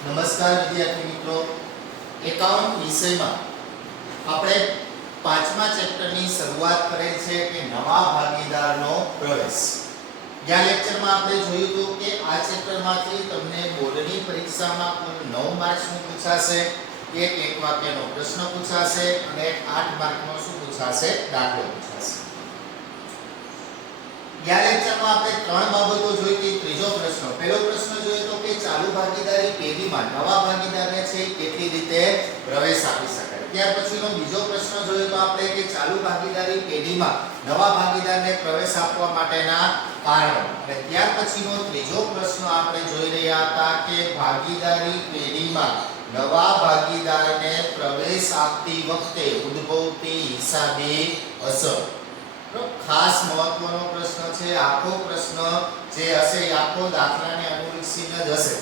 નમસ્કાર વિદ્યાર્થી મિત્રો, એકાઉન્ટ વિષયમાં આપણે પાંચમા ચેપ્ટરની શરૂઆત કરેલ છે કે નવા ભાગીદારનો પ્રવેશ. ગયા લેક્ચરમાં આપણે જોયું હતું કે આ ચેપ્ટરમાંથી તમને બોર્ડની પરીક્ષામાં કુલ 9 માર્ક્સનું પૂછાશે, એક વાક્યનો પ્રશ્ન પૂછાશે અને 8 માર્કનો શું પૂછાશે, દાખલો પૂછાશે. ગયા લેક્ચરમાં આપણે ત્રણ બાબતો જોઈ હતી. ત્રીજો પ્રશ્ન, પહેલો પ્રશ્ન જોયો તો કે ચાલુ ભાગીદારી પેઢીમાં નવા ભાગીદારને છે કેટલી રીતે પ્રવેશ આપી શકાય. ત્યાર પછીનો બીજો પ્રશ્ન જોયો તો આપણે કે ચાલુ ભાગીદારી પેઢીમાં નવા ભાગીદારને પ્રવેશ આપવા માટેના કારણો. અને ત્યાર પછીનો ત્રીજો પ્રશ્ન આપણે જોઈ રહ્યા હતા કે ભાગીદારી પેઢીમાં નવા ભાગીદારને પ્રવેશ આપતી વખતે ઉદ્ભવતી હિસાબી અસર. ખાસ મહત્વનો પ્રશ્ન છે. આખો પ્રશ્ન જે હશે એ આખો દાખલાને અનુલક્ષીને જ હશે.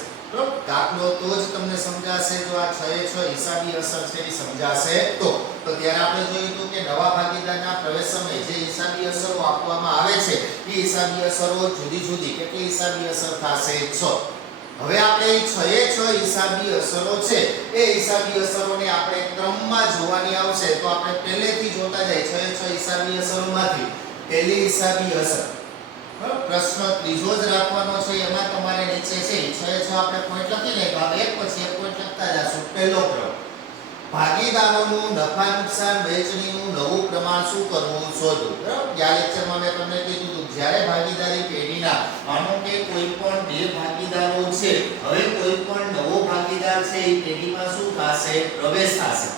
દાખલો તો જ તમને સમજાશે જો આ 6 એ 6 હિસાબી અસર છે એ સમજાશે તો. ત્યારે આપણે જોયું હતું કે નવા ભાગીદારના પ્રવેશ સમયે જે હિસાબી અસરો આપવામાં આવે છે એ હિસાબી અસરો જુદી જુદી કેટલી હિસાબી અસર થશે 6. હવે આપણે 6 એ 6 હિસાબી અસરો છે એ હિસાબી અસરોને આપણે ક્રમમાં જોવાની આવશે. તો આપણે પહેલેથી જોતા જઈએ 6 એ 6 હિસાબી અસરોમાંથી પહેલી હિસાબી અસર પ્રશ્ન ત્રીજો જ રાખવાનો છે. એમાં તમારે નીચે છે 6 એ 6 આપણે પોઈન્ટ લખીને તો હવે એક પછી એક પોઈન્ટ લખતા જશું. પહેલો ક્રમ, ભાગીદારોનું નફા નુકસાન વહેંચણીનું નવું પ્રમાણ શું કરવું શોધવું. બરાબર, આ લેક્ચરમાં મેં તમને કીધું હતું જ્યારે ભાગીદારી પેઢીના માનો કે કોઈ પણ બે ભાગીદારો છે, હવે કોઈ પણ નવો ભાગીદાર છે એ પેઢીમાં શું થશે, પ્રવેશ થશે.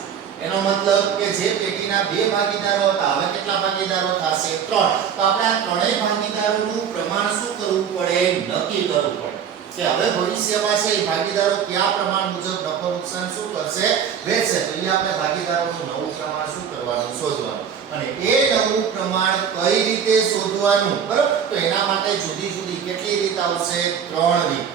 એનો મતલબ કે જે પેઢીના બે ભાગીદારો હતા હવે કેટલા ભાગીદારો થશે, 3. તો આપણે આ ત્રણેય ભાગીદારોનું પ્રમાણ શું કરવું પડે, નક્કી કરવું પડે કે હવે ભવિષ્યમાં છે એ ભાગીદારો કયા પ્રમાણ મુજબ નફો નુકસાન શું કરશે, વહેંચશે. તો એ આપણે ભાગીદારોનું નવું પ્રમાણ શું કરવાનું, શોધવાનું. અને એ નવું પ્રમાણ કઈ રીતે શોધવાનું, બરાબર, તો એના માટે જુદી જુદી કેટલી રીત આવશે, 3 રીત.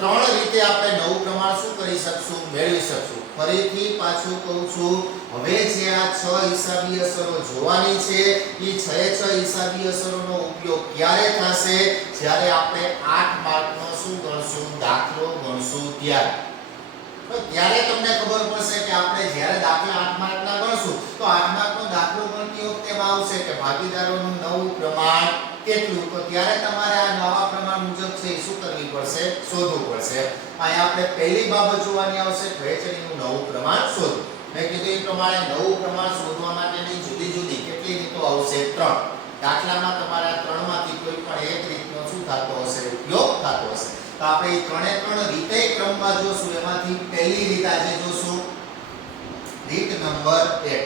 3 રીતે આપણે નવું પ્રમાણ શું કરી શકશું, મેળવી શકશું. ફરીથી પાછું કહું છું, હવે જે આ 6 હિસાબી અસરો જોવાની છે એ 6 એ 6 હિસાબી અસરોનો ઉપયોગ ક્યારે થશે, જ્યારે આપણે 8 માર્કનો શું ગણશું, દાખલો ગણશું ત્યારે. તો ત્યારે તમને ખબર પડશે કે આપણે જ્યારે દાખલા 8 માર્કના ગણશું તો 8 માર્કનો દાખલો ગણતી વખતે એમાં આવશે કે ભાગીદારોનું નવું પ્રમાણ કેટલું. તો ત્યારે તમારે આ નવા પ્રમાણ મુજબ છે શું કરવી પડશે, શોધવું પડશે. અહીં આપણે પહેલી બાબત જોવાની આવશે વહેંચણીનું નવું પ્રમાણ શોધવું. મેં કીધું એ પ્રમાણે નવું પ્રમાણ શોધવા માટેની જુદી જુદી કેટલી રીતો આવશે, 3. દાખલામાં તમારે આ 3 માંથી કોઈ પણ એક રીતનો શું થતો હશે, ઉપયોગ થતો હશે. તો આપણે એ ત્રણે ત્રણ રીતે ક્રમમાં જોશું. એમાંથી પહેલી રીત આજે જોશું, રીત નંબર 1.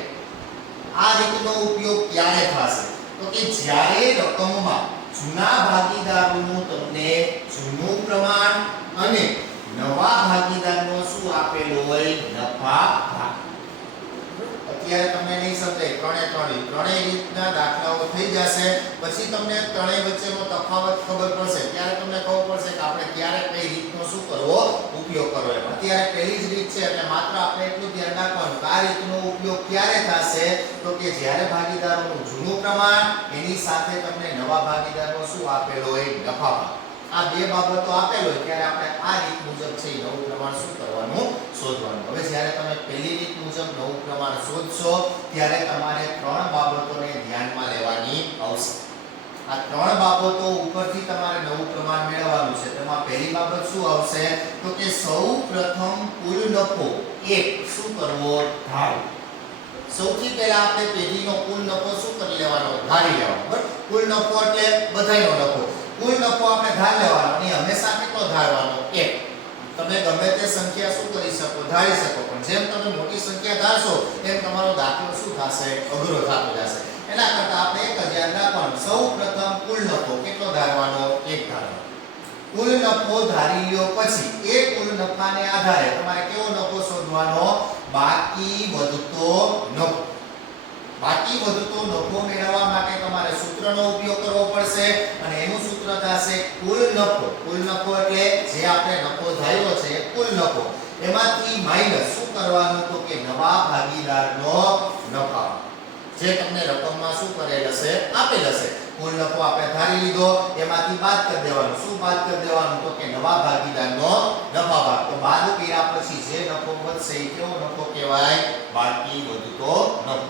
આ રીતનો ઉપયોગ ક્યારે થશે, તો કે જ્યારે રકમમાં જૂના ભાગીદારોનું તમને જૂનું પ્રમાણ અને નવા ભાગીદારનો શું આપેલો હોય, નફા ભાગ. અત્યારે તમને નહીં સમજાય ત્રણેય રીતના દાખલાઓ થઈ જશે. પછી તમને ત્રણેય વચ્ચેનો તફાવત ખબર પડશે ત્યારે તમને ખબર પડશે કે આપણે ક્યારે કઈ રીતનો શું કરવો, ઉપયોગ કરવો. એમ અત્યારે પહેલી જ રીત છે એટલે માત્ર આપણે એટલું ધ્યાન રાખવાનું કે આ રીતનો ઉપયોગ ક્યારે થશે, તો કે જ્યારે ભાગીદારોનું જૂનું પ્રમાણ એની સાથે તમને નવા ભાગીદારનો શું આપેલો હોય, નફા ભાગ. આ બે બાબતો આપેલ હોય ત્યારે આપણે આ રીત મુજબ છે નવું પ્રમાણ શું કરવાનું, શોધવાનું. હવે જ્યારે તમે પહેલી રીત મુજબ નવું પ્રમાણ શોધશો ત્યારે તમારે 3 બાબતોને ધ્યાનમાં લેવાની આવશે. આ 3 બાબતો ઉપરથી તમારે નવું પ્રમાણ મેળવવાનું છે. તેમાં પહેલી બાબત શું આવશે, તો કે સૌપ્રથમ કુલ નફો એક શું કરવો, ધારવો. સૌથી પહેલા આપણે પેઢીનો કુલ નફો શું કરી લેવાનો, ધારી લેવાનો. બરાબર, કુલ નફો એટલે બધાયનો નફો. કુલ નફો આપણે ધાર લેવાનો અને હંમેશા કેટલો ધારવાનો, 1. તમે ગમે તે સંખ્યા શું કરી શકો, ધારી શકો. પણ જેમ તમે મોટી સંખ્યા ધારશો તેમ તમારો દાખલો શું થશે, અઘરો થતો જશે. એના કરતા આપણે એક ધ્યાન રાખવાનું, સૌપ્રથમ કુલ નફો કેટલો ધારવાનો, 1 ધારવાનો. કુલ નફો ધારી લ્યો પછી એ કુલ નફાને આધારે તમારે કેવો નફો શોધવાનો, બાકી વધતો નફો. બાકી વધતો નફો મેળવવા માટે તમારે સૂત્રનો ઉપયોગ કરવો પડશે અને એનું સૂત્ર થશે કુલ નફો. કુલ નફો એટલે જે આપણે નફો ધાર્યો છે કુલ નફો, એમાંથી માઈનસ શું કરવાનું, તો કે નવા ભાગીદારનો નફા જે તમને રકમમાં શું કરેલ હશે, આપેલ હશે. કુલ નફો આપણે ધારી લીધો, એમાંથી બાદ કરી દેવાનું. શું બાદ કરી દેવાનું? તો કે નવા ભાગીદારનો નફા ભાગ. તો બાદ કર્યા પછી જે નફો વધશે એ કેવો નફો કહેવાય? બાકી વધતો નફો.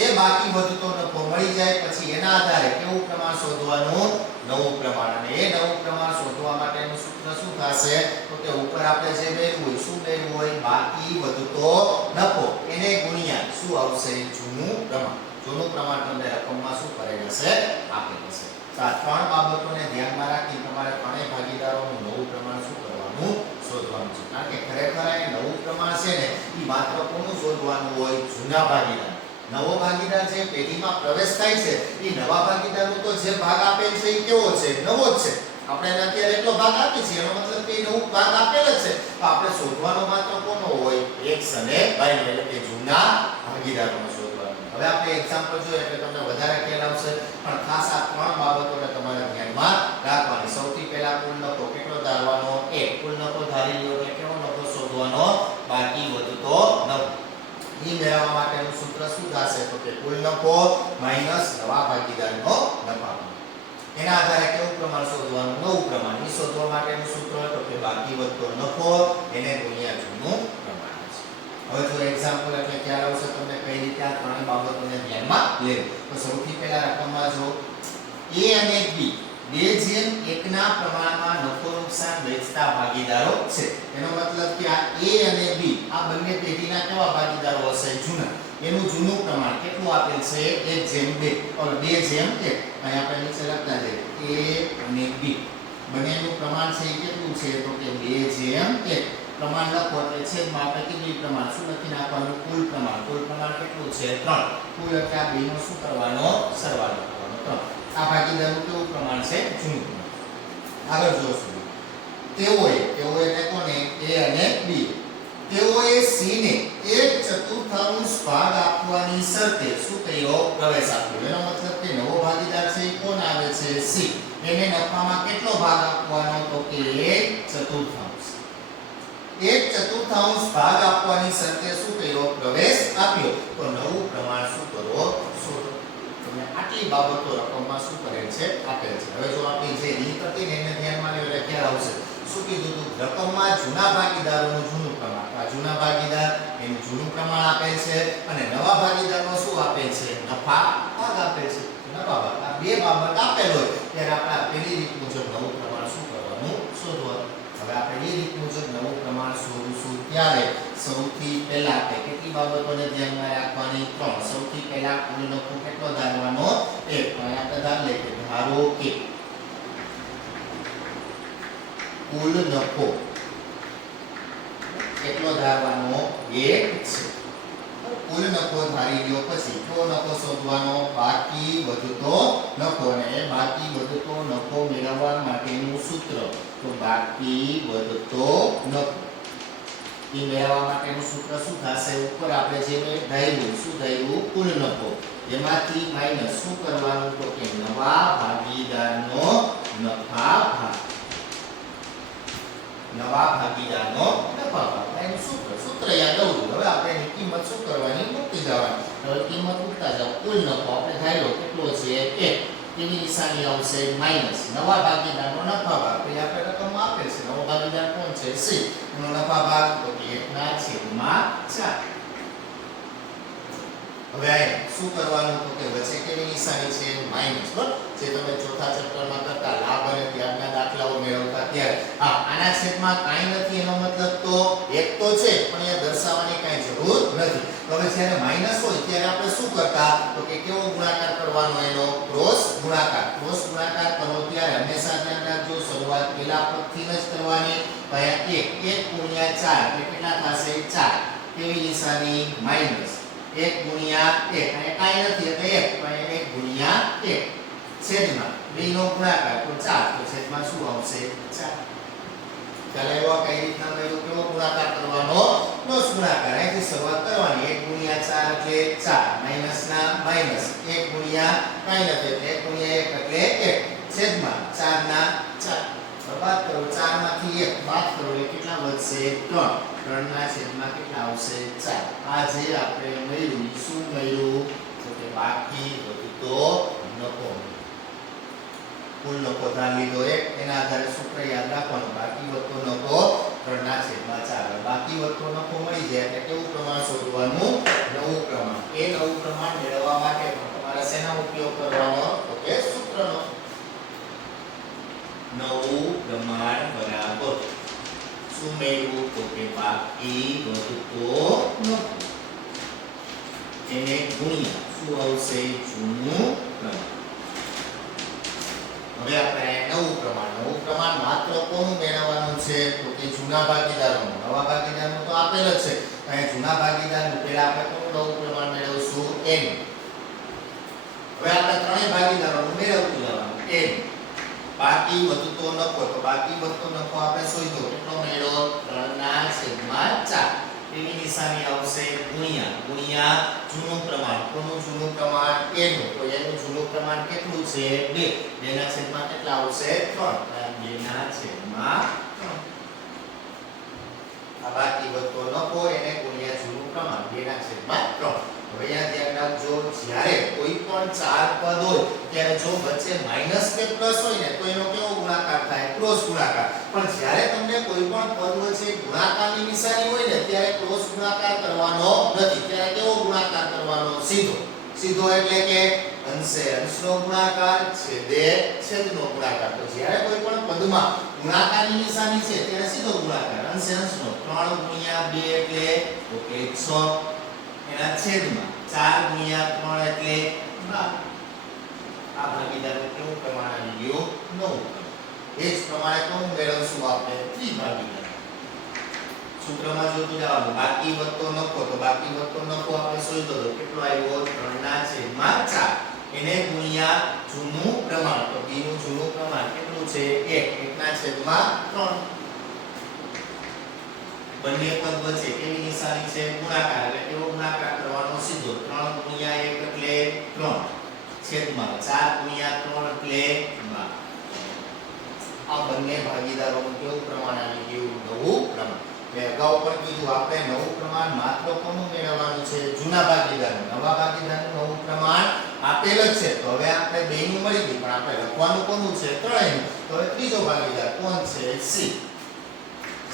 એ બાકી વધતો નફો મળી જાય પછી એના આધારે કેવું પ્રમાણ શોધવાનું? નવું પ્રમાણ. અને એ નવું પ્રમાણ શોધવા માટેનું સૂત્ર શું થશે? તો કે ઉપર આપણે જે મેળવ્યું હોય, શું મેળવ્યું હોય? બાકી વધતો નફો, એને ગુણ્યા શું આવશે? જૂનું પ્રમાણ. જૂનું પ્રમાણ તમને રકમમાં શું કરેલું છે? આપેલું છે. તો આ ત્રણ બાબતોને ધ્યાનમાં રાખી તમારે ત્રણેય ભાગીદારોનું નવું પ્રમાણ શું કરવાનું? શોધવાનું છે. કારણ કે ખરેખર આ નવું પ્રમાણ છે ને એ માત્ર કોનું શોધવાનું હોય? જૂના ભાગીદાર. નવો ભાગીદાર જે પેઢીમાં પ્રવેશ થાય છે એ નવા ભાગીદારનો તો જે ભાગ આપેલ છે એ કેવો છે? નવો જ છે. આપણે એને અત્યારે એટલો ભાગ આપી છે એનો મતલબ કે નવો ભાગ આપેલ જ છે. તો આપણે શોધવાનો માત્ર કોનો હોય? x અને y નો, એટલે કે જૂના ભાગીદારોનો શોધવાનો. હવે આપણે એક્ઝામ્પલ જોઈએ એટલે તમને વધારે ખ્યાલ આવશે, પણ ખાસ આ ત્રણ બાબતોને તમારે ધ્યાનમાં રાખવાની. સૌથી પહેલા કુલ નફો કેટલો ધારવાનો? 1. કુલ નફો ધારી લ્યો એટલે કેવો નફો શોધવાનો? બાકી વધતો નફો. ઈ મેળવવા માટેનું સૂત્ર શું થશે? તો કે કુલ નફો માઈનસ નવા ભાગીદારનો નફા. એના આધારે કેવું પ્રમાણ શોધવાનું? નવું પ્રમાણ. ઈ શોધવા માટેનું સૂત્ર તો કે બાકી વધતો નફો એને ગુણ્યા જૂનું પ્રમાણ છે. હવે જો એક્ઝામ્પલ એટલે ખ્યાલ આવશે તમને કઈ રીતે આ ત્રણ બાબતોને ધ્યાનમાં લેવી. તો સૌથી પહેલા રકમમાં જો A અને B 2:1 ના પ્રમાણમાં નફો નુકસાન વેચતા ભાગીદારો છે. એનો મતલબ કે આ A અને B આ બંને પેઢીના કેવા ભાગીદારો હશે? જૂના. એનું જૂનું પ્રમાણ કેટલું આપેલ છે? 1:2 ઓર 2:1. અહીં આપણે નીચે લખતા જઈએ A અને B બંનેનું પ્રમાણ છે એ કેટલું છે? તો કે 2:1. પ્રમાણ લખો એટલે છેદમાં આપણે કીધું પ્રમાણ શું લખી નાખવાનું? કુલ પ્રમાણ. કુલ પ્રમાણ કેટલું છે? 3. કુલ એટલે આ બે નો શું કરવાનો? સરવાળો કરવાનો. 3. આ ભાગીદારનું કેવું પ્રમાણ છે? જૂનું પ્રમાણ. આગળ જોશું. તેઓએ એટલે કોને? A અને B. તેઓએ C ને 1/4 ભાગ આપવાની શરતે શું કર્યો? પ્રવેશ આપ્યો. એનો મતલબ કે નવો ભાગીદાર છે એ કોણ આવે છે? C. એને નફામાં કેટલો ભાગ આપવાનો? તો કે 1/4. 1/4 ભાગ આપવાની શરતે શું કર્યો? પ્રવેશ આપ્યો. તો નવું પ્રમાણ શું કરો? શોધો. તમને આટલી બાબતો રકમમાં શું કરેલ છે? આપેલ છે. હવે જો આપણે જે રીત હતી ને એને ધ્યાનમાં લેવું એટલે ખ્યાલ આવશે. શું કીધું હતું? રકમમાં જૂના ભાગીદારોનું જૂનું પ્રમાણ. આ જૂના ભાગીદાર એનું જૂનું પ્રમાણ આપેલ છે અને નવા ભાગીદારનો શું આપેલ છે? નફા ભાગ આપેલ છે. નફા ભાગ. આ બે બાબત આપેલ હોય ત્યારે આપણે પેલી રીત મુજબ નવું પ્રમાણ શું કરવાનું? શોધવાનું. હવે આપણે એ રીત મુજબ નવું પ્રમાણ શોધીશું ત્યારે સૌથી પહેલા આપણે કેટલી બાબતોને ધ્યાનમાં રાખવાની? 3. સૌથી પહેલા કુલ નફો કેટલો ધારવાનો? 1. તો અહીંયા આપણે ધાર લઈએ કે ધારો કે કુલ નફો કેટલો ધારવાનો? 1 છે. કુલ નફો ધારી લ્યો પછી કયો નફો શોધવાનો? બાકી વધતો નફો. અને બાકી વધતો નફો મેળવવા માટેનું સૂત્ર તો બાકી વધતો નફો. એ મેળવવા માટેનું સૂત્ર શું થશે? ઉપર આપણે જે ધાર્યું શું ધાર્યું? કુલ નફો. એમાંથી માઈનસ શું કરવાનું? તો કે નવા ભાગીદારનો નફા ભાગ. નવા ભાગીદારનો નફા ભાગ. એનું સૂત્ર યાદ આવવું. હવે આપણે એની કિંમત શું કરવાની? મૂકી જવાની. હવે કિંમત મૂકતા જાવ. કુલ નફો આપણે ધાર્યો કેટલો છે? 1. તેની નિશાની આવશે માઈનસ નવા ભાગીદારનો નફા ભાગ. તો આપણે રકમમાં આપેલ છે. નવો ભાગીદાર કોણ છે? C. એનો નફા ભાગ તો કે 1/4. હવે આ શું કરવાનું? તો કે વચ્ચે કેવી નિશાની છે? માઈનસ. બરાબર? જે તમે ચોથા ચેપ્ટરમાં કરતા લાભ અને ત્યાગના દાખલાઓ મેળવતા ત્યારે આના છેદમાં કાંઈ નથી. એનો મતલબ તો 1 તો છે પણ અહીંયા દર્શાવવાની કાંઈ જરૂર નથી. તો હવે જ્યારે માઈનસ હોય ત્યારે આપણે શું કરતા? તો કે કેવો ગુણાકાર કરવાનો? એનો ક્રોસ ગુણાકાર. ક્રોસ ગુણાકાર કરો ત્યારે હંમેશા ધ્યાન રાખજો શરૂઆત પહેલા પદથી જ કરવાની. તો અહીંયા 1 એટલે કેટલા થશે? 4. કેવી નિશાની? માઈનસ. 1 * 1 અને કાંઈ નથી એટલે 1. તો 1 * 1 છેદમાં 2 નો ગુણાકાર તો 4. તો છેદમાં શું આવશે? 4. ચાલો એવો કઈ રીતના મેળવ્યો? કેવો ગુણાકાર કરવાનો? ક્રોસ ગુણાકાર. અહીંથી શરૂઆત કરવાની. 1 * 4 એટલે 4. માઈનસ ના માઈનસ. 1 * કાંઈ નથી એટલે 1 * 1 એટલે 1. છેદમાં 4 ના 4. બાદ કરો. 4 માંથી 1 બાદ કરો એટલે કેટલા વધશે? 3. 3 ના છેદમાં કેટલા આવશે? 4. આ જે આપણે મળ્યું શું મળ્યું? તો કે બાકી વધતો નફો. કુલ નફો ધાર લીધો 1, એના આધારે સૂત્ર યાદ રાખવાનું, બાકી વધતો નફો 3/4. બાકી વધતો નફો મળી જાય એટલે કેવું પ્રમાણ શોધવાનું? નવું પ્રમાણ. એ નવું પ્રમાણ મેળવવા માટે પણ તમારે શેનો ઉપયોગ કરવાનો? તો કે સૂત્રનો. નવું પ્રમાણ બરાબર શું મેળવું? તો કે બાકી વધતો નફો એને ગુણ્યા શું આવશે? જૂનું પ્રમાણ. હવે આપણે નવું પ્રમાણ માત્ર કોનું મેળવવાનું છે? તો કે જૂના ભાગીદારોનું. નવા ભાગીદારનું તો આપેલ જ છે, અહીં જૂના ભાગીદારનું પહેલા આપણે કોનું નવું પ્રમાણ મેળવશું? n. હવે આપણે ત્રણેય ભાગીદારોનું મેળવતું જવાનું n. બાકી વધતો નફો, તો બાકી વધતો નફો આપણે શોધ્યો, કેટલો મેળવો? 3/4. એની નિશાની આવશે ગુણ્યા જૂનું પ્રમાણ. કોનું જૂનું પ્રમાણ? એનું. તો એનું જૂનું પ્રમાણ કેટલું છે? 2. 2 ના છેદમાં કેટલા આવશે? 3. 2 ના છેદમાં 3. આ બાકી વધતો નફો એને ગુણ્યા જૂનું પ્રમાણ 2 ના છેદમાં 3. હવે અહીંયા ધ્યાન રાખજો, જ્યારે કોઈ પણ ચાર પદ હોય ત્યારે જો વચ્ચે માઈનસ કે પ્લસ હોય ને તો એનો કેવો ગુણાકાર થાય? ક્રોસ ગુણાકાર. પણ જ્યારે તમને કોઈ પણ પદ વચ્ચે ગુણાકારની નિશાની હોય ને ત્યારે ક્રોસ ગુણાકાર કરવાનો નથી, ત્યારે કેવો ગુણાકાર કરવાનો? સીધો. સીધો એટલે કે અંશે અંશનો ગુણાકાર, છેદે છેદનો ગુણાકાર. તો જ્યારે કોઈ પણ પદમાં ગુણાકારની નિશાની છે ત્યારે સીધો ગુણાકાર, અંશે અંશનો. 3 ગુણ્યા 2 એટલે તો કે 6, એના છેદમાં 4 ગુણ્યા 3 એટલે 12. આ ભાગીદારનું કેવું પ્રમાણ આવી ગયું? નવું. એ જ પ્રમાણે કોણ મેળવશું આપણે? ત્રિભાગીદાર. સૂત્રમાં જોતું જવાનું, બાકી વધતો નફો, તો બાકી વધતો નફો આપણે શોધ્યો તો કેટલો આવ્યો? 3/4. એને ગુણ્યા જૂનું પ્રમાણ, તો b નું જૂનું પ્રમાણ કેટલું છે? 1. 1/3. બંને પદ વચ્ચે કેવી નિશાની છે? ગુણાકાર. એટલે કેવો ગુણાકાર કરવાનો? સીધો. 3 ગુણ્યા 1 એટલે 3 છેદમાં 4 ગુણ્યા 3 એટલે 12. આ બંને ભાગીદારોનું કેવું પ્રમાણ આવી ગયું? નવું પ્રમાણ. મેં અગાઉ પણ કીધું, આપણે નવું પ્રમાણ માત્ર કોનું મેળવવાનું છે? જૂના ભાગીદારનું. નવા ભાગીદારનું નવું પ્રમાણ આપેલ જ છે. તો હવે આપણે બેયનું મળી ગયું, પણ આપણે લખવાનું કોનું છે? ત્રણેયનું. તો હવે ત્રીજો ભાગીદાર કોણ છે? c.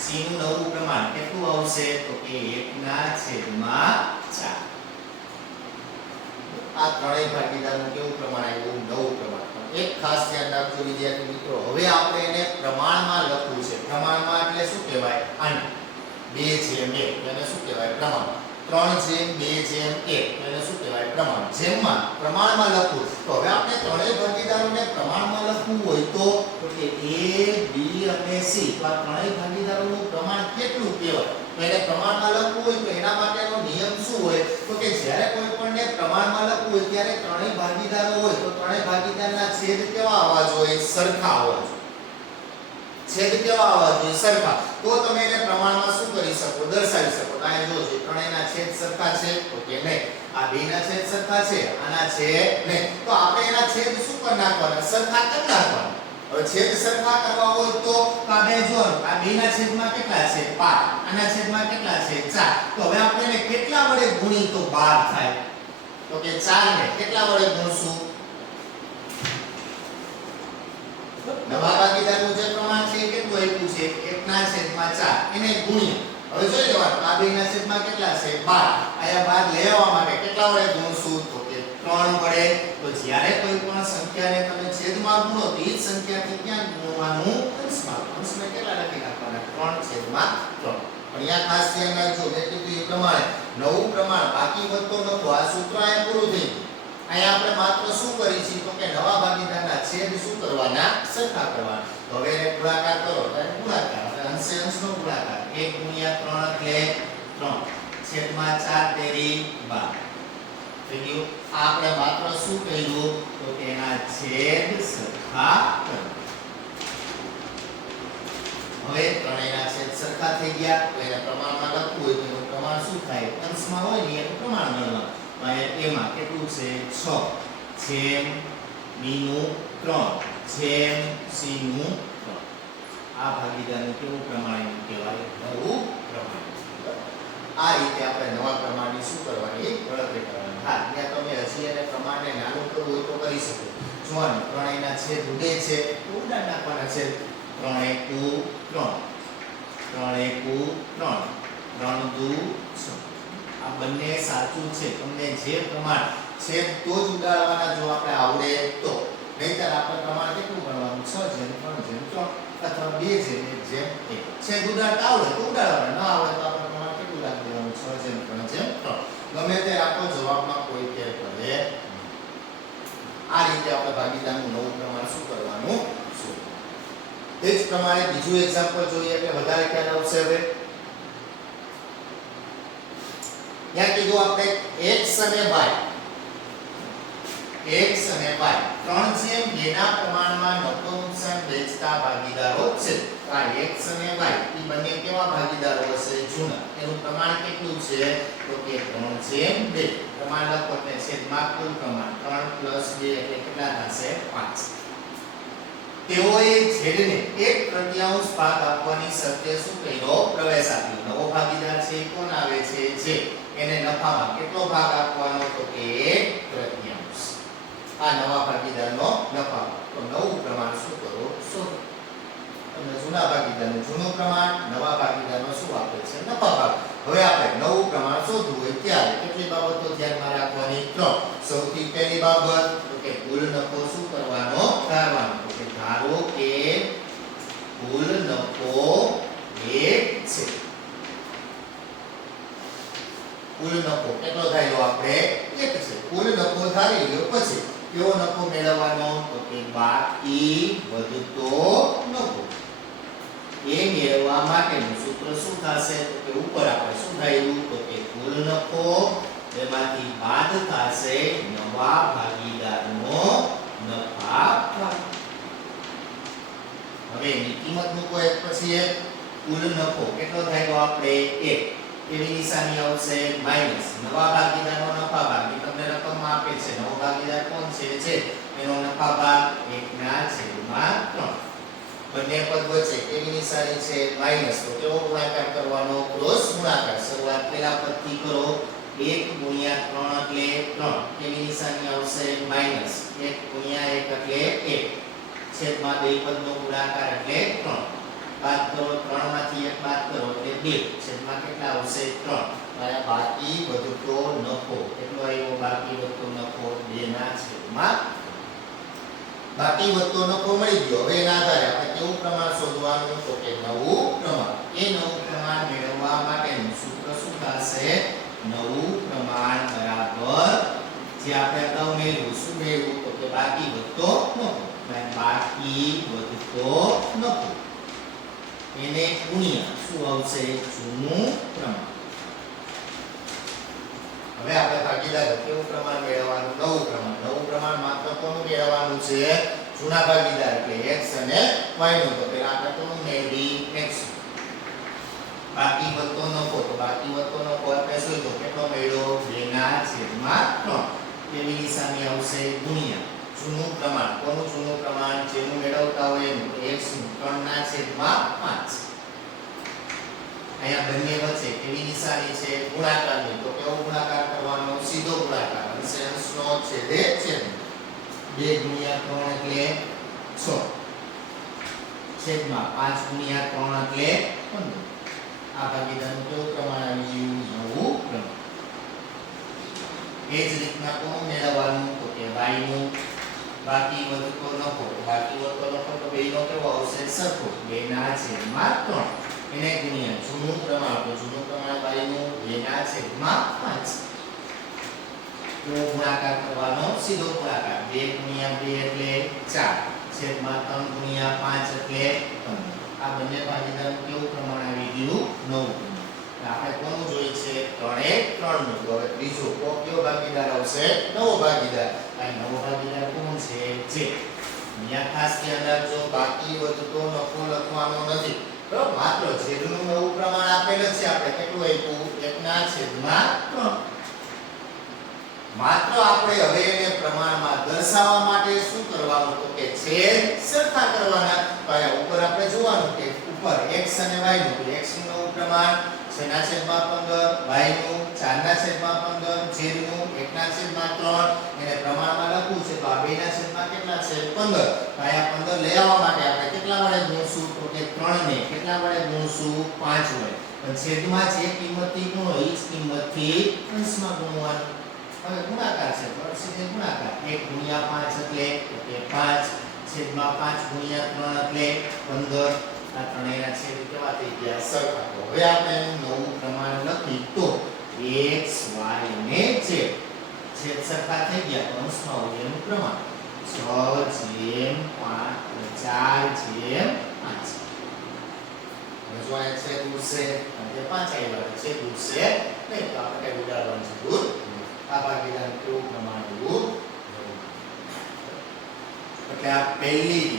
c નું નવું પ્રમાણ કેટલું આવશે? તો કે 1/4. આ ત્રણેય ભાગીદારનું કેવું પ્રમાણ આવ્યું? નવું પ્રમાણ. એક ખાસ ધ્યાન રાખજો વિદ્યાર્થી મિત્રો, હવે આપણે એને પ્રમાણમાં લખવું છે. પ્રમાણમાં એટલે શું કહેવાય? આને 2/1 એને શું કહેવાય? પ્રમાણ. 3/2/1 એને શું કહેવાય? પ્રમાણ. જેમાં પ્રમાણમાં લખવું, તો હવે આપણે ત્રણેય ભાગીદારોને પ્રમાણમાં લખવું હોય તો કે a, b અને c, તો આ ત્રણેય ભાગીદારોનું પ્રમાણ કેટલું કહેવાય? તો એને પ્રમાણમાં લખવું હોય તો એના માટેનો નિયમ શું હોય? તો કે જ્યારે કોઈ પણને પ્રમાણમાં લખવું હોય ત્યારે ત્રણેય ભાગીદારો હોય તો ત્રણેય ભાગીદારના છેદ કેવા આવવા જોઈએ? સરખા આવવા જોઈએ. છેદ કેવા આવવા જોઈએ? સરખા. તો તમે એને પ્રમાણમાં શું કરી શકો? દર્શાવી શકો. તો અહીંયા જોજો, ત્રણેયના છેદ સરખા છે? તો કે નહીં. આ બેના છેદ સરખા છે, આના છે નહીં. તો આપણે એના છેદ શું કરી નાખવાના? સરખા કરી નાખવાના. હવે છેદ સરખા કરવા હોય તો આ બે જોડો, આ બેના છેદમાં કેટલા છે? 5. આના છેદમાં કેટલા છે? 4. તો હવે આપણે એને કેટલા વડે ગુણી તો 12 થાય? તો કે 4 ને કેટલા વડે ગુણશું? નવા ભાગીદારનું જે પ્રમાણ છે એ કેટલું આપ્યું છે? 1/4. એને ગુણ્યા. હવે જોઈ લેવાનું, આ બેના છેદમાં કેટલા છે? 12. આયા 12 લેવા માટે કેટલા વડે ગુણશું? તો કે 3 વડે. તો જ્યારે કોઈ પણ સંખ્યાને તમે છેદમાં ગુણો તો એ જ સંખ્યાથી ક્યાં ગુણવાનું? અંશમાં. અંશને કેટલા લખી નાખવાના? 3/3. પણ અહીંયા ખાસ ધ્યાન રાખજો, મેં કીધું એ પ્રમાણે નવું પ્રમાણ, બાકી વધતો નફો, આ સૂત્ર અહીંયા પૂરું થઈ ગયું. અહીંયા આપણે માત્ર શું કરી છે? તો કે નવા ભાગીદારના છેદ શું કરવાના? સરખા કરવાના. તો હવે એને ગુણાકાર કરો, એટલે ગુણાકાર, અંશે અંશનો ગુણાકાર. 1/3 એટલે 3 છેદમાં 4 તેરી 12. થઈ ગયું. આ આપણે માત્ર શું કર્યું? તો તેના છેદ સરખા કરો. હવે ત્રણેયના છેદ સરખા થઈ ગયા. તો એને પ્રમાણમાં લખવું હોય તો એનું પ્રમાણ શું થાય? અંશમાં હોય ને એનું પ્રમાણ મળવાનું. એમાં કેટલું છે? 6 જેમ b નું 3 જેમ c નું 3. આ ભાગીદારનું કેવું પ્રમાણ કહેવાય? નવું પ્રમાણ. આ રીતે આપણે નવા પ્રમાણની શું કરવાની? ગણતરી કરવાની. હા, ત્યાં તમે હજી એને પ્રમાણને નાનું કરવું હોય તો કરી શકો. જોવાનું ત્રણેયના છેદ ઉડે છે તો ઉડાડ નાખવાના છે 3 એકુ 3 3 એકુ 3 3 દુ 6 આ બંને સાચું છે તમને જે પ્રમાણ છેદ તો જ ઉડાડવાના જો આપણે આવડે તો નહીંતર આપણે પ્રમાણ કેટલું ગણવાનું 6 જેમ 3 જેમ 3 અથવા 2 જેમ 1 જેમ 1 છેદ ઉડાડતા આવડે તો ઉડાડવાના ન આવડે તો આપણે પ્રમાણ કેટલું રાખી દેવાનું 6 જેમ 3 જેમ 3 ગમે તે રાખો જવાબમાં કોઈ ફેર પડે આ રીતે આપણે ભાગીદારનું નવું પ્રમાણ શું કરવાનું શું તે જ પ્રમાણે બીજું એક્ઝામ્પલ જોઈએ એટલે વધારે ખ્યાલ આવશે હવે ત્યાં કીધું આપણે x અને y x અને y 3/2 ના પ્રમાણમાં નફો નુકસાન વેચતા ભાગીદારો છે આ x અને y એ બંને કેવા ભાગીદારો હશે જૂના એનું પ્રમાણ કેટલું છે તો કે 3/2 પ્રમાણ લખો એટલે છેદમાં કુલ પ્રમાણ 3 + 2 એટલે કેટલા થશે 5 તેઓએ છેદને 1/3 ભાગ આપવાની શરતે શું કર્યો પ્રવેશ આપ્યો નવો ભાગીદાર છે કોણ આવે છે જે એને નફામાં કેટલો ભાગ આપવાનો તો કે 1/3 આ નવા ભાગીદારનો નફા તો નવું પ્રમાણ શું કરો શોધો અને જૂના ભાગીદારનું જૂનું પ્રમાણ નવા ભાગીદારનો શું આપે છે નફા ભાગ હવે આપણે નવું પ્રમાણ શોધવું હોય ત્યારે કેટલી બાબતો ધ્યાનમાં રાખવાની ત્રણ સૌથી પહેલી બાબત તો કે કુલ નફો શું કરવાનો ધારવાનો તો કે ધારો કે કુલ નફો 1 છે કુલ નફો કેટલો થાય આપણે 1 છે કુલ નફો ધારી લ્યો પછી કેવો નફો મેળવવાનો તો કે બાકી વધતો નફો એ મેળવવા માટેનું સૂત્ર શું થશે તો કે ઉપર આપણે શું થયું તો કે કુલ નફો એમાંથી બાદ થશે નવા ભાગીદારનો નફા ભાગ હવે એની કિંમત મૂકો એક પછી એક કુલ નફો કેટલો થયો આપણે 1 એવી નિશાની આવશે માઈનસ નવા ભાગીદારનો નફા ભાગ એ તમને રકમમાં આપે છે નવો ભાગીદાર કોણ છે જે એનો નફા ભાગ 1/3 બંને પદ વચ્ચે કેવી નિશાની છે માઈનસ તો કેવો ગુણાકાર કરવાનો ક્રોસ ગુણાકાર શરૂઆત પહેલા પદથી કરો 1 × 3 એટલે 3 કેવી નિશાની આવશે માઈનસ 1 × 1 એટલે 1 છેદમાં બે પદનો ગુણાકાર એટલે 3 બાદ કરો 3 માંથી 1 બાદ કરો એટલે 2 છેદમાં કેટલા આવશે 3 અને બાકી વધતો નફો કેટલો આવ્યો બાકી વધતો નફો 2/3 બાકી વધતો નફો મળી ગયો હવે એના આધારે આપણે કેવું પ્રમાણ શોધવાનું તો કે નવું પ્રમાણ એ નવું પ્રમાણ મેળવવા માટેનું સૂત્ર શું થશે નવું પ્રમાણ બરાબર જે આપણે અગાઉ મેળવ્યું શું મેળવ્યું તો કે બાકી વધતો નફો બાકી વધતો નફો એને ગુણ્યા શું આવશે જૂનું પ્રમાણ હવે આપણે ભાગીદાર કેવું પ્રમાણ મેળવવાનું નવું પ્રમાણ માત્ર કોનું મેળવવાનું છે જૂના ભાગીદાર એટલે x અને y નું તો પહેલા આપણે કોનું મેળવી x બાકી વધતો નફો તો બાકી વધતો નફો આપણે શું તો કેટલો મેળવ્યો 2/3 એવી નિશાની આવશે ગુણ્યા જૂનું પ્રમાણ કોનું જૂનું પ્રમાણ જેનું મેળવતા હોય એનું x નું 3/5 અહીંયા બંને વચ્ચે કેવી નિશાની છે ગુણાકારની તો કેવો ગુણાકાર કરવાનો સીધો ગુણાકાર અંશનો છેદે છેદ 2 × 3 એટલે 6 છેદમાં 5 × 3 એટલે 15 આ ભાગીદારનું કેવું પ્રમાણ આવ્યું નવું પ્રમાણ એ જ રીતના કોણ મેળવવાનું તો કે y નું બાકી વધતો નફો તો બેનો કેવો આવશે સરખો 2/3 એને ગુણ્યા જૂનું પ્રમાણ તો જૂનું પ્રમાણ y નું 2/5 તો ગુણાકાર કરવાનો સીધો ગુણાકાર 2 × 2 એટલે 4 છેદમાં 3 × 5 એટલે 15 આ બંને ભાગીદારનું કેવું પ્રમાણ આવી ગયું નવું પ્રમાણ આપણે કોનું જોઈ છે 3/3 નું તો હવે ત્રીજો કયો ભાગીદાર આવશે નવો ભાગીદાર આ નવો ભાગીદાર કોણ છે જે અહીંયા ખાસ ધ્યાન રાખજો બાકી વધતો નફો લખવાનો નથી તો માત્ર છેદનું નવું પ્રમાણ આપેલ છે આપણે કેટલું આપ્યું 1/3 માત્ર આપણે હવે એને પ્રમાણમાં દર્શાવવા માટે શું કરવાનું તો કે છેદ સરખા કરવાના તો અહીંયા ઉપર આપણે જોવાનું કે ઉપર x અને y નું તો x નું નવું પ્રમાણ 6/15 y નું 4/15 z નું 1/3 એને પ્રમાણમાં લખવું છે તો આ 2/3 કેટલા 15. તો અહીંયા 15 લઈ આવવા માટે આપણે કેટલા વડે ગુણશું? તો કે 3 ને કેટલા વડે ગુણશું? 5 વડે. પણ છેદમાં જે કિંમતથી ગુણો એ જ કિંમતથી અંશમાં ગુણવાનું. હવે ગુણાકાર છે તો સીધે ગુણાકાર. 1 ગુણ્યા 5 એટલે તો કે 5 છેદમાં 5 ગુણ્યા 3 એટલે 15. આ ત્રણેયના છેદ કેવા થઈ ગયા? સરખા. તો હવે આપણે એનું નવું પ્રમાણ લખી તો x y ને z છેદ સરખા થઈ ગયા તો અંશમાં હોય એનું પ્રમાણ 6/4/5. હવે જો આ છેદ ઉડશે અને 5 આવ્યા છેદ ઉડશે નહીં તો આપણે કઈ ઉડાડવાની જરૂર નથી. આ ભાગીદારનું કેવું પ્રમાણ હોવું એટલે આ પહેલી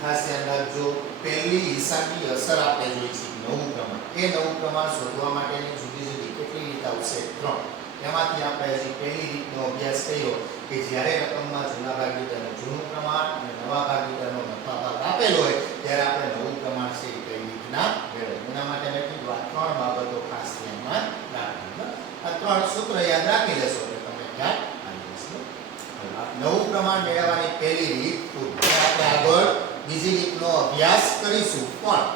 ખાસ ધ્યાન રાખજો. પહેલી હિસાબી અસર આપણે જોઈ છે નવું પ્રમાણ. એ નવું પ્રમાણ શોધવા માટેની જુદી જુદી કેટલી રીત આવશે? 3. એમાંથી આપણે હજી પહેલી રીતનો અભ્યાસ કર્યો કે જ્યારે રકમમાં જૂના ભાગીદારનું જૂનું પ્રમાણ અને નવા ભાગીદારનો નફા ભાગ આપેલો હોય ત્યારે આપણે નવું પ્રમાણ છે એ કઈ રીતના મેળવવું. એના માટે મેં કીધું આ 3 બાબતો ખાસ ધ્યાનમાં રાખવી. આ 3 સૂત્ર યાદ રાખી લેશો એટલે તમને યાદ આવી જશે. નવું પ્રમાણ મેળવવાની પહેલી રીત આપણે આગળ બીજી રીતનો અભ્યાસ કરીશું. પણ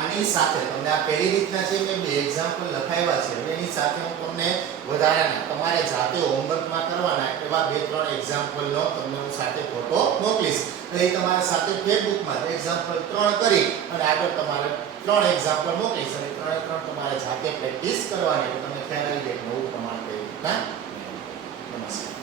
આની સાથે તમને આ પહેલી રીતના છે કે બે એક્ઝામ્પલ લખાવ્યા છે. હવે એની સાથે હું તમને વધારાના તમારે જાતે હોમવર્કમાં કરવાના એવા 2-3 એક્ઝામ્પલનો તમને હું સાથે ફોટો મોકલીશ. એટલે એ તમારા સાથે ફેસબુકમાં એક્ઝામ્પલ 3 કરી અને આગળ તમારે 3 એક્ઝામ્પલ મોકલીશ અને 3 તમારે જાતે પ્રેક્ટિસ કરવાની એટલે તમને ખ્યાલ આવી જાય નવું પ્રમાણ કઈ રીતના. નમસ્કાર.